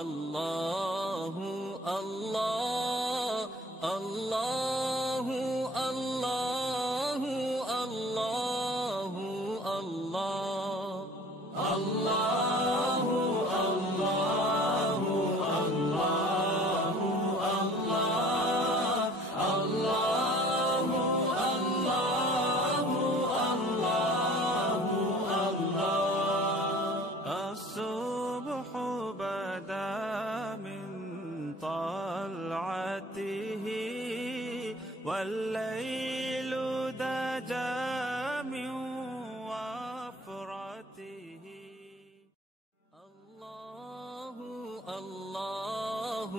الله الله الله الله الله الله الله الصبح بدا من طلعته والليل دجا من وفرته الله الله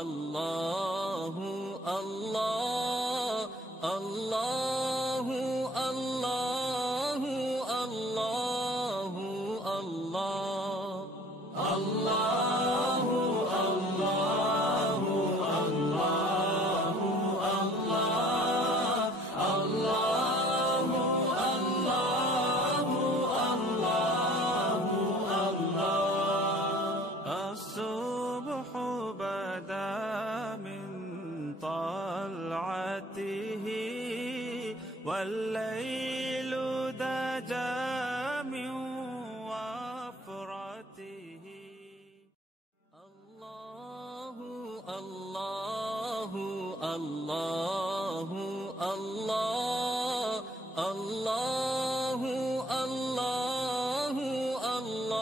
الله الله الله الله الله الله الله الله الله الله الصبح بدا من طلعته والليل دجا من وفرته الله الله الله الله الله الله الله الله الله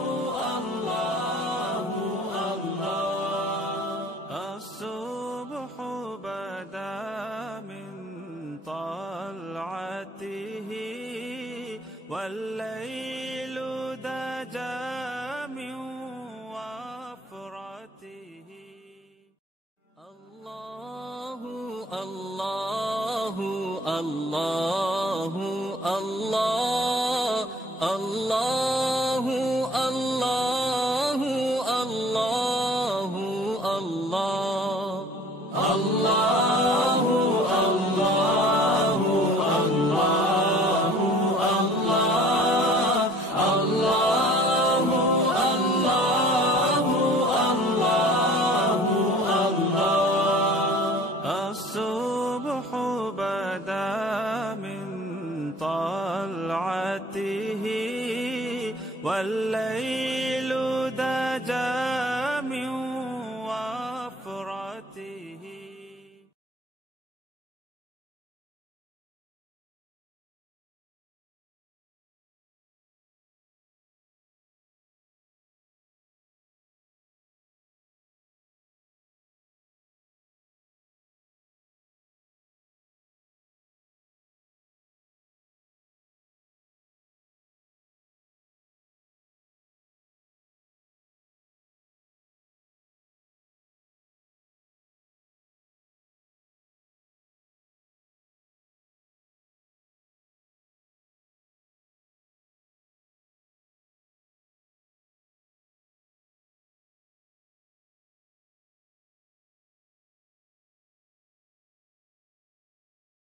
الله الله الله الصبح بدا من طلعته والليل دجا من وفرته الله الله الله الله الله الله الله الله الله الله الله الله الصبح بدا من طلعته والليل دجا